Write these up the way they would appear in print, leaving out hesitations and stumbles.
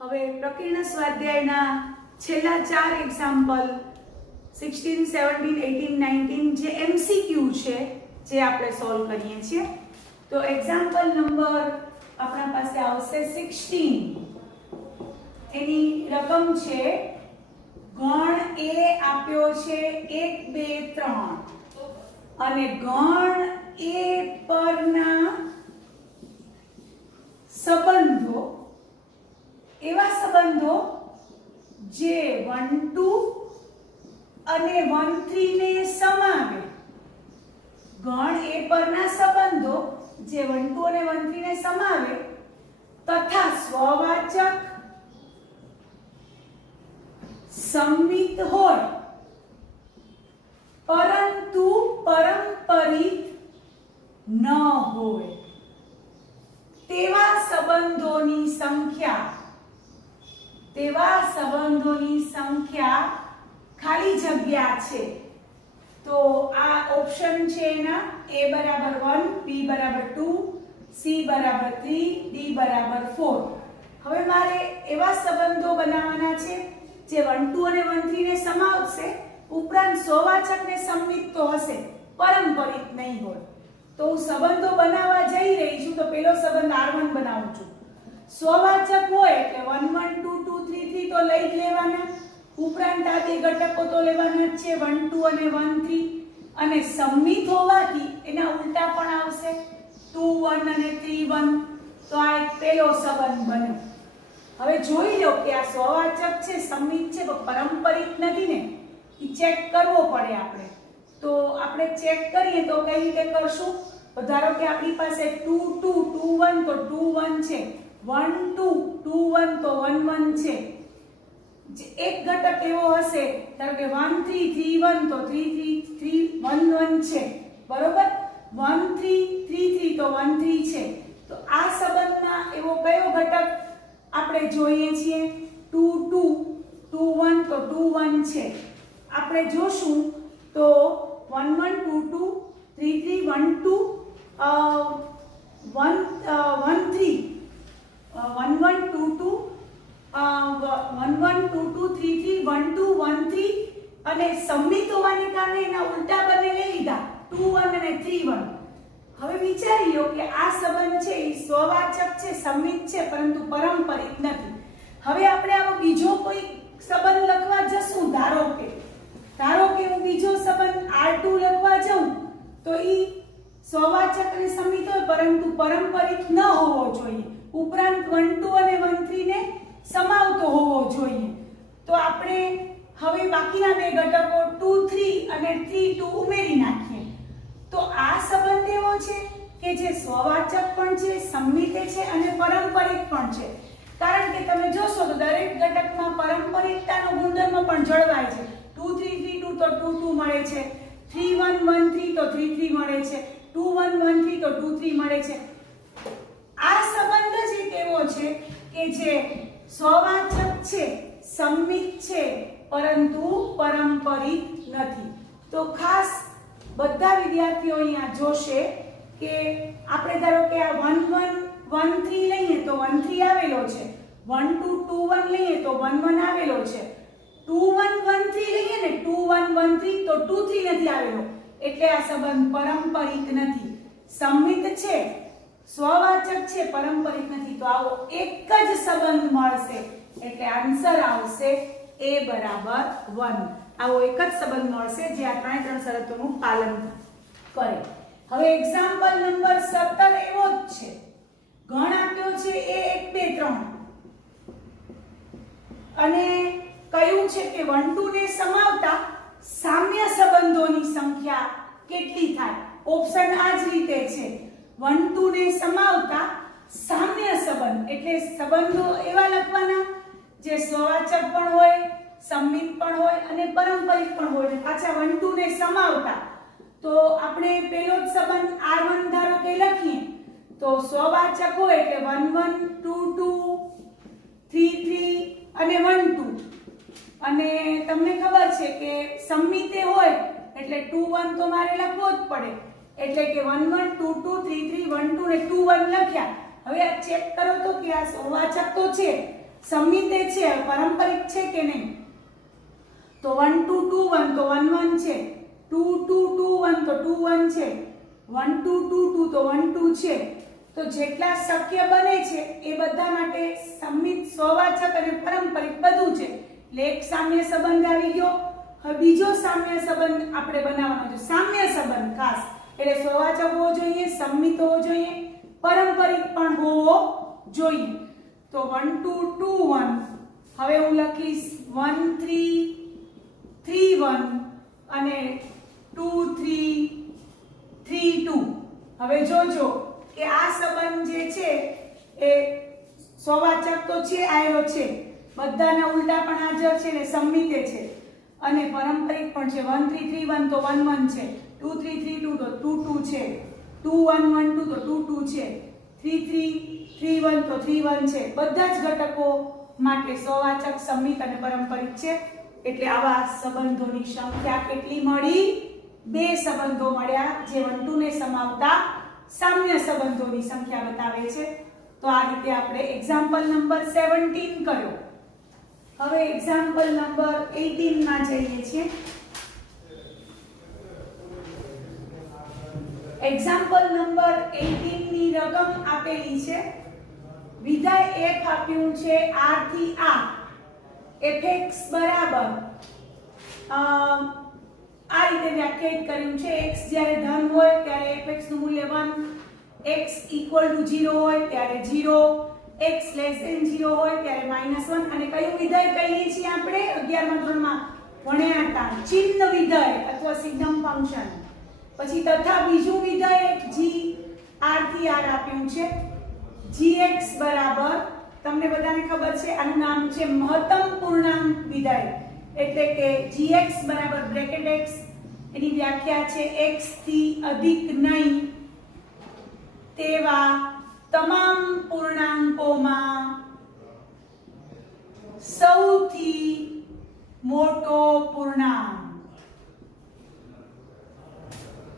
હવે પ્રકીર્ણ સ્વાધ્યાયના છેલ્લા 4 એક્ઝામ્પલ 16, 17, 18, 19 જે MCQ છે જે આપણે સોલ્વ કરીએ છીએ. તો એક્ઝામ્પલ નંબર આપણા પાસે આવશે 16. એની રકમ છે ગણ A આપ્યો છે 1 2 3 અને ગણ A પરના સંબંધો એવા સંબંધો જે 1 2 અને 1 3 ને સમાવે. ગણ A પરના સંબંધો જે 1 2 અને 1 3 ને સમાવે તથા સ્વવાચક સંમિત હોય પરંતુ પારંપરિક ન હોય તેવા સંબંધોની સંખ્યા ખાલી જગ્યા છે. તો આ ઓપ્શન છે એના A બરાબર 1, B બરાબર 2, C બરાબર 3, D બરાબર 4. હવે મારે એવા સંબંધો બનાવવાના છે જે 1 2 અને 1 3 ને સમાવશે ઉપરાંત સ્વવાચક ને સંમિત તો હશે પારંપરિક નહીં હોય. તો હું સંબંધો બનાવવા જઈ રહી છું તો પહેલો સંબંધ R1 બનાવું છું. સ્વવાચક હોય એટલે 1 1 2 2 3 3 તો લઈ જ લેવાના. ઉપરાંત આ બે ઘટકો તો લેવાના જ છે 1 2 અને 1 3 અને સંમિત હોવાથી એના ઉલટા પણ આવશે 2 1 અને 3 1. તો આ એક પહેલો સંબંધ બન્યો. હવે જોઈ લો કે આ સ્વવાચક છે સંમિત છે તો પારંપરિક નથી ને, એ ચેક કરવો પડે આપણે. તો આપણે ચેક કરીએ તો કઈ રીતે કરશું? તો ધારો કે આપણી પાસે 2 2 2 1 તો 2 1 છે, 1 2 2 1 તો 1 1 છે. જે એક ઘટક એવો હશે ધારો કે 1 3 3 1 તો 3 3 3 1 1 છે, બરોબર. 1 3 3 3 તો 1 3 છે. તો આ સંબંધમાં એવો કયો ઘટક આપણે જોઈએ છીએ? 2 2 2 1 તો 2 1 છે. આપણે જોશું તો 1 1 2 2 3 3 1 2 1 3 1 1 2 2 1 1 2 2 3 3 1 2 1 3 અને સંમિત હોવાને કારણે એના ઉલટા બંને લઈ લીધા 2 1 અને 3 1. હવે વિચારી લો કે આ સંબંધ છે એ સ્વવાચક છે સંમિત છે પરંતુ પારંપરિક નથી. હવે આપણે આવો બીજો કોઈ સંબંધ લખવા જશું. ધારો કે હું બીજો સંબંધ R2 લખવા જાઉં તો ઈ સ્વવાચક અને સંમિત હોય પરંતુ પારંપરિક ન હોવો જોઈએ. ઉપરાંત 1 2 અને 1 3 ને સમાવતો હોવો જોઈએ. તો આપણે હવે બાકીના બે ઘટકો 2 3 અને 3 2 ઉમેરી નાખીએ. તો આ સંબંધ એવો છે કે જે સ્વવાચક પણ છે, સંમિત છે અને પારંપરિક પણ છે. કારણ કે તમે જોશો તો દરેક ઘટકમાં પારંપરિકતાનો ગુણધર્મ પણ જળવાય છે. 2 3 3 2 તો 2 2 મળે છે, 3 1 1 3 તો 3 3 મળે છે, 2 1 1 3 તો 2 3 મળે છે. આ સંબંધ જ એક એવો છે કે જે સ્વવાચક છે, સંમિત છે પરંતુ પારંપરિક નથી. તો ખાસ બધા વિદ્યાર્થીઓ અહીંયા જોશે કે આપણે ધારો કે આ 1 1 1 3 લઈએ તો 1 3 આવેલો છે, 1 2 2 1 લઈએ તો 1 1 આવેલો છે, 2 1 1 3 લઈએ ને 2 1 1 3 તો 2 3 નથી આવેલો. એટલે આ સંબંધ પારંપરિક નથી. સંમિત છે, સ્વવાચક છે, પારંપરિક નથી. તો આવો એક જ સંબંધ મળશે એટલે આન્સર આવશે A બરાબર 1. આવો એક જ સંબંધ મળશે જે આ ત્રણ શરતોનું પાલન કરે. હવે એક્ઝામ્પલ નંબર 17 એવો જ છે. ગણ આપ્યો છે A 1 2 3 અને કહ્યું છે કે 1 2 ને સમાવતા સામ્ય સંબંધોની સંખ્યા કેટલી થાય? ઓપ્શન આ જ રીતે છે. 1 2 ને સમાવતા સામ્ય સંબંધ એટલે સંબંધો એવા લખવાના જે સ્વવાચક પણ હોય, સંમિત પણ હોય અને પારંપરિક પણ હોય. પાછા 1 2 ને સમાવતા તો આપણે પહેલો જ સંબંધ R1 ધારો કે લખીએ તો સ્વવાચક હોય એટલે 1 1 2 2 3 3 અને 1 2 અને તમને ખબર છે કે સંમિતે હોય એટલે 2 1 તો મારે લખવો જ પડે. એટલે કે 1 1 2 2 3 3 1 2 ને 2 1 લખ્યા. હવે આ ચેક કરો તો કે આ સ્વવાચક તો છે સમમિતે છે, પારંપરિક છે કે નહીં? તો 1 2 2 1 તો 1 1 છે, 2 2 2 1 તો 2 1 છે, 1 2 2 2 તો 1 2 છે. તો જેટલા શક્ય બને છે એ બધા માટે સંમિત, સ્વવાચક અને પારંપરિક બધું છે. એટલે એક સામ્ય સંબંધ આવી ગયો. હવે બીજો સામ્ય સંબંધ આપણે બનાવવાનો છે, સામ્ય સંબંધ ખાસ. એટલે સ્વવાચક હોવો જોઈએ, સંમિત હોવો જોઈએ, પારંપરિક પણ હોવો જોઈએ. તો 1 2 2 1, હવે હું લખીશ 1 3 3 1 અને 2 3 3 2. હવે જોજો કે આ સંબંધ જે છે એ સ્વવાચક તો છે, આવ્યો છે, બધાના ઉલટા પણ હાજર છે ને સંમિતે છે, અને પારંપરિક પણ છે. 1 3 3 1 તો 1 1 છે, 2 3 3 2 તો 2 2 છે, 2 1 1 2 તો 2 2 છે, 3 3 3 1 તો 3 1 છે. બધા જ ઘટકો માટે સ્વવાચક, સંમિત અને પારંપરિક છે. એટલે આવા સંબંધોની સંખ્યા કેટલી મળી? 2 સંબંધો મળ્યા, જે 1 2 ને સમાવતા સામ્ય સંબંધોની સંખ્યા બતાવે છે. તો આ રીતે આપણે એક્ઝામ્પલ નંબર 17 કર્યો. હવે એક્ઝામ્પલ નંબર 18 માં જઈએ છીએ. એક્ઝામ્પલ નંબર 18 ની રકમ આપેલી છે. વિધાય f આપ્યું છે r થી r. fx બરાબર આ રીતે વ્યાખ્યાયિત કર્યું છે. x જ્યારે ધન હોય ત્યારે fx નું મૂલ્ય 1, x = 0 હોય ત્યારે 0, x <0 હોય ત્યારે -1. અને કયું વિધાય કહીએ છીએ આપણે 11મા ધોરણમાં ભણ્યા હતા? ચિહ્ન વિધાય અથવા સિગ્નમ ફંક્શન. પછી તથા બીજું વિધાય g r થી r આપ્યું છે. gx બરાબર તમને બધાને ખબર છે, આનું નામ છે મહત્તમ પૂર્ણાંક વિધાય. એટલે કે gx બરાબર બ્રેકેટ x, એની વ્યાખ્યા છે x થી અધિક નહીં તેવા તમામ પૂર્ણાંકોમાં સૌથી મોટો પૂર્ણાંક.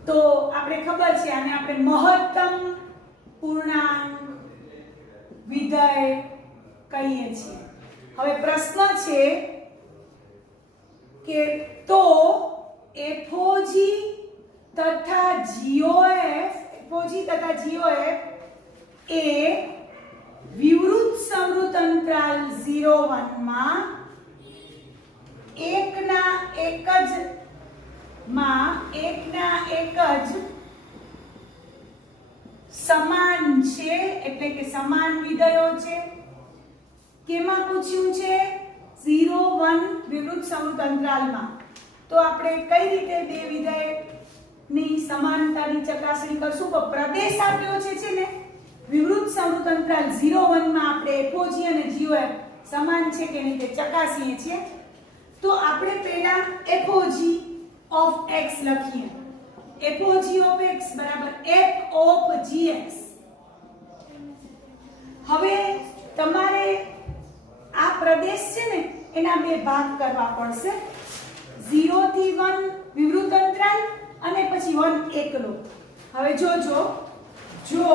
તો આપણે ખબર છે આને આપણે મહત્તમ પૂર્ણાંક વિધાય કહીએ છીએ. હવે પ્રશ્ન છે કે તો FOG તથા GOF એ વિવૃત સંવૃત અંતરાલ 0 1 માં એકના એક જ સમાન છે, એટલે કે સમાન વિધેયો છે. કેમાં પૂછ્યું છે? 0 1 વિવૃત સંવૃત અંતરાલમાં. તો આપણે કઈ રીતે બે વિધેયની સમાનતાની ચકાસણી કરશું? તો પ્રદેશ આપ્યો છે ને વિવૃત સંવૃત અંતરાલ 0 1 માં આપણે FOG અને GOF સમાન છે કે નહીં તે ચકાસીએ છીએ. તો આપણે પહેલા FOG of x લખીએ. FOG of x બરાબર f of gx. હવે તમારે આ પ્રદેશ છે ને એના બે ભાગ કરવા પડશે. 0 થી 1 વિવૃત અંતરાલ અને પછી 1 એકલો. હવે જોજો, જો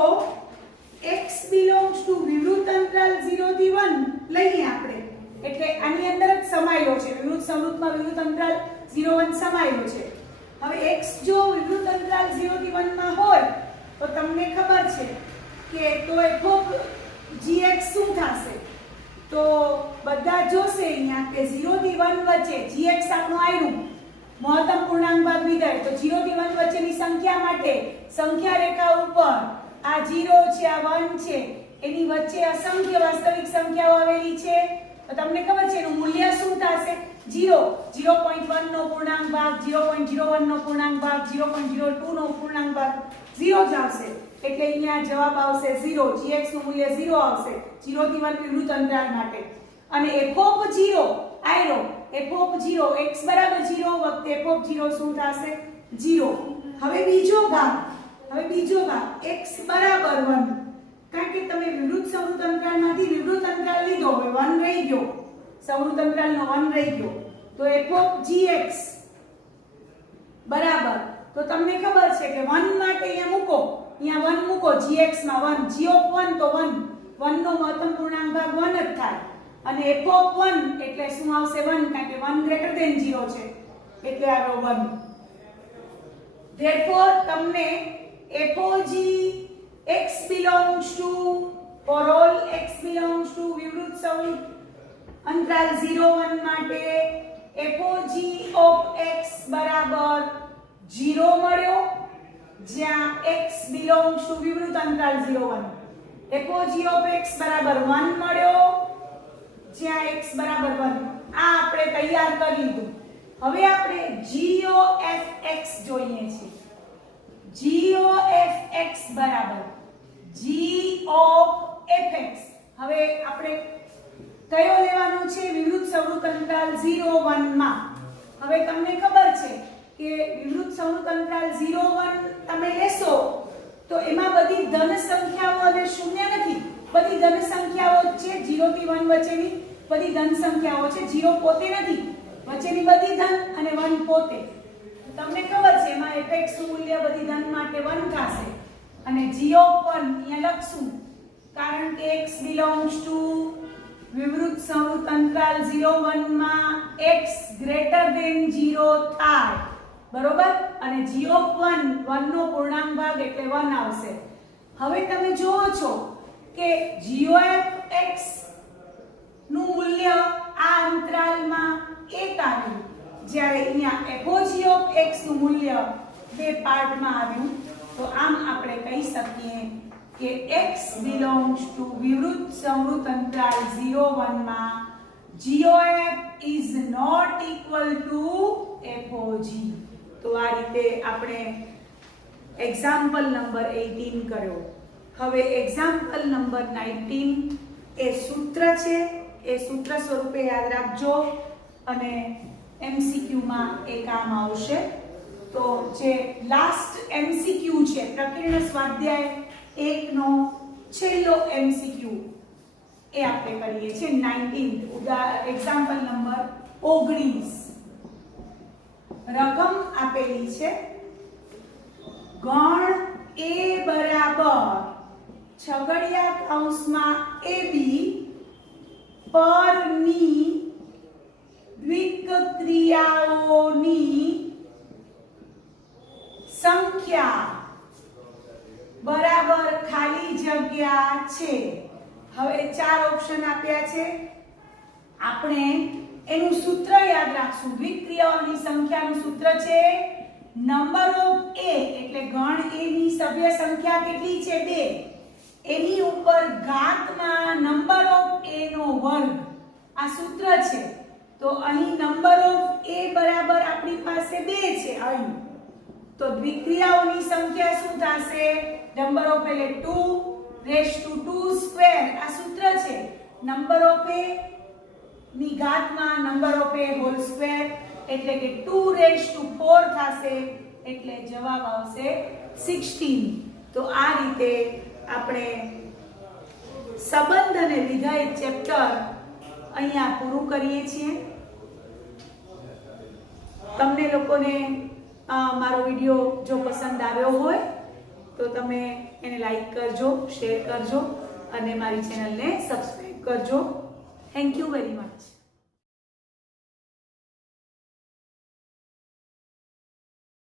x belongs to વિવૃત અંતરાલ 0 થી 1 લઈએ આપણે, એટલે આની અંદર જ સમાયેલો છે. વિવૃત સંવૃતમાં વિવૃત અંતરાલ 0 1 સમાયેલો છે. હવે x જો વિવૃત અંતરાલ 0 થી 1 માં હોય તો તમને ખબર છે કે તો f of gx શું થશે? તો બધા જોશે અહીંયા કે 0 થી 1 વચ્ચે gx આપણું આવ્યું મહત્તમ પૂર્ણાંક ભાગ વિધાય. તો 0 થી 1 વચ્ચેની સંખ્યા માટે સંખ્યા રેખા ઉપર આ 0 છે, આ 1 છે, એની વચ્ચે અસંખ્ય વાસ્તવિક સંખ્યાઓ આવેલી છે. તો તમને ખબર છે એનું મૂલ્ય શું થશે? 0, 0.1 નો પૂર્ણાંક ભાગ, 0.01 નો પૂર્ણાંક ભાગ, 0.02 નો પૂર્ણાંક ભાગ 0 જ આવશે. એટલે અહીંયા જવાબ આવશે 0. gx નું મૂલ્ય 0 આવશે 0 થી 1 વિવૃત અંતરાલ માટે. અને f of 0 આયરો, f of 0 x બરાબર 0 વખતે f of 0 શું થશે? 0. હવે બીજો ભાગ x બરાબર 1, કારણ કે તમે વિવૃત સંવૃત અંતરાલમાંથી વિવૃત અંતરાલ લીધો, હવે 1 રહી ગયો, સંવૃત અંતરાલનો 1 રહી ગયો. તો f of gx બરાબર, તો તમને ખબર છે કે 1 માટે અહીંયા મૂકો, અહીંયા 1 મૂકો, gx માં 1, g of 1 તો 1 નો મહત્તમ પૂર્ણાંક ભાગ 1 જ થાય. અને f of 1 એટલે શું આવશે 1 કારણ કે 1 ગ્રેટર ધેન 0 છે એટલે આવ્યો 1. therefore તમને FOG x belongs to for all x belongs to વિવૃત સહુર અંતરાલ 0 1 માટે FOG of x બરાબર 0 મળ્યો જ્યાં x belongs to વિવૃત અંતરાલ 0 1. FOG of x બરાબર 1 મળ્યો જ્યાં x બરાબર 1. આ આપણે તૈયાર કરી લીધું. હવે આપણે g of x જોઈએ છે. g of x બરાબર g of fx. હવે આપણે કયો લેવાનો છે વિવૃત સહૃદ અંતરાલ 0 1 માં. હવે તમને ખબર છે કે વિવૃત સહૃદ અંતરાલ 0 1 તમે લેશો તો એમાં બધી ધન સંખ્યાઓ અને શૂન્ય નથી, બધી ધન સંખ્યાઓ છે 0 થી 1 વચ્ચેની બધી ધન સંખ્યાઓ છે. 0 પોતે નથી, વચ્ચેની બધી ધન અને 1 પોતે. તમને ખબર છે એમાં fx નું મૂલ્ય બધી ધન માટે 1 થશે અને g of 1 અહીંયા લખશું કારણ કે x belongs to વિવૃત સહૃદ અંતરાલ 0 1 માં x greater than 0 થાય બરોબર. અને g of 1 નો પૂર્ણાંક ભાગ એટલે 1 આવશે. હવે તમે જુઓ છો કે g of x નું મૂલ્ય આ અંતરાલમાં 1 આવ્યું જ્યારે અહીંયા FOG of x નું મૂલ્ય બે પાર્ટમાં આવ્યું. તો આમ આપણે કહી શકીએ કે x belongs to વિવૃત સહૃદ અંતરાલ 0 1 માં g of f is not equal to FOG. તો આ રીતે આપણે એક્ઝામ્પલ નંબર 18 કર્યો. હવે એક્ઝામ્પલ નંબર 19 એ સૂત્ર છે, એ સૂત્ર સ્વરૂપે યાદ રાખજો અને MCQ માં એ કામ આવશે. તો જે લાસ્ટ MCQ છે પ્રકીર્ણ સ્વાધ્યાય 1 નો છેલ્લો MCQ એ આપણે કરીએ છીએ 19 એક્ઝામ્પલ નંબર 19. રકમ આપેલી છે ગણ a બરાબર છગડિયા કૌંસમાં AB પરની દ્વિક ક્રિયાઓની સંખ્યા બરાબર ખાલી જગ્યા છે. હવે 4 ઓપ્શન આપ્યા છે. આપણે એનું સૂત્ર યાદ રાખશું. દ્વિક ક્રિયાઓની સંખ્યાનું સૂત્ર છે નંબર ઓફ a એટલે ગણ a ની સભ્ય સંખ્યા કેટલી છે 2 એની ઉપર ઘાતમાં નંબર ઓફ a નો વર્ગ. આ સૂત્ર છે. તો અહીં નંબર ઓફ a બરાબર આપણી પાસે 2 છે અહીં. તો દ્વિક્રિયાઓની સંખ્યા શું થશે? નંબર ઓફ એટલે 2 રેઝ ટુ 2 સ્ક્વેર. આ સૂત્ર છે. નંબર ઓફ a ની ઘાતમાં number of a whole square એટલે કે 2 રેઝ ટુ 4 થશે એટલે જવાબ આવશે 16. તો આ રીતે આપણે સંબંધ અને વિધેય ચેપ્ટર અહીંયા પૂરું કરીએ છીએ. તમને લોકોને મારો વિડિયો જો પસંદ આવ્યો હોય તો તમે એને લાઈક કરજો, શેર કરજો અને મારી ચેનલને સબસ્ક્રાઇબ કરજો. Thank you very much.